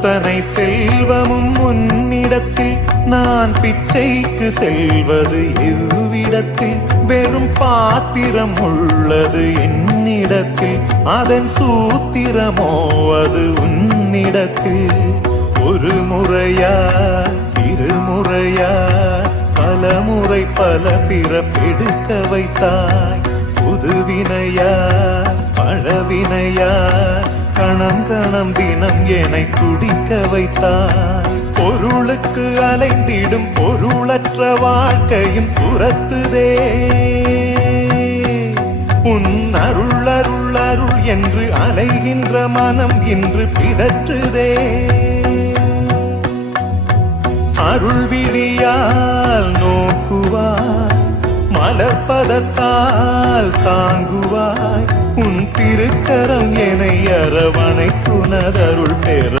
அத்தனை செல்வமும் உன்னிடத்தில் நான் பிச்சைக்கு செல்வது எவ்விடத்தில் வெறும் பாத்திரம் உள்ளது என்னிடத்தில் அதன் சூத்திரமோ அது உன்னிடத்தில் ஒரு முறையா இருமுறையா பல முறை பல பிறப்பெடுக்க வைத்தாய் புதுவினையா பழவினையா கணம் கணம் தினம் என்னை துடிக்க வைத்தாய் பொருளுக்கு அலைந்திடும் பொருளற்ற வாழ்க்கையும் துரத்துதே உன் அருள் அருள் அருள் என்று அலைகின்ற மனம் இன்று பிதற்றுதே அருள் விழியால் நோக்குவாய் மலர்பதத்தால் தாங்குவாய் உன் திருக்கரம் என்னை அரவணைத்துனதருள் பெற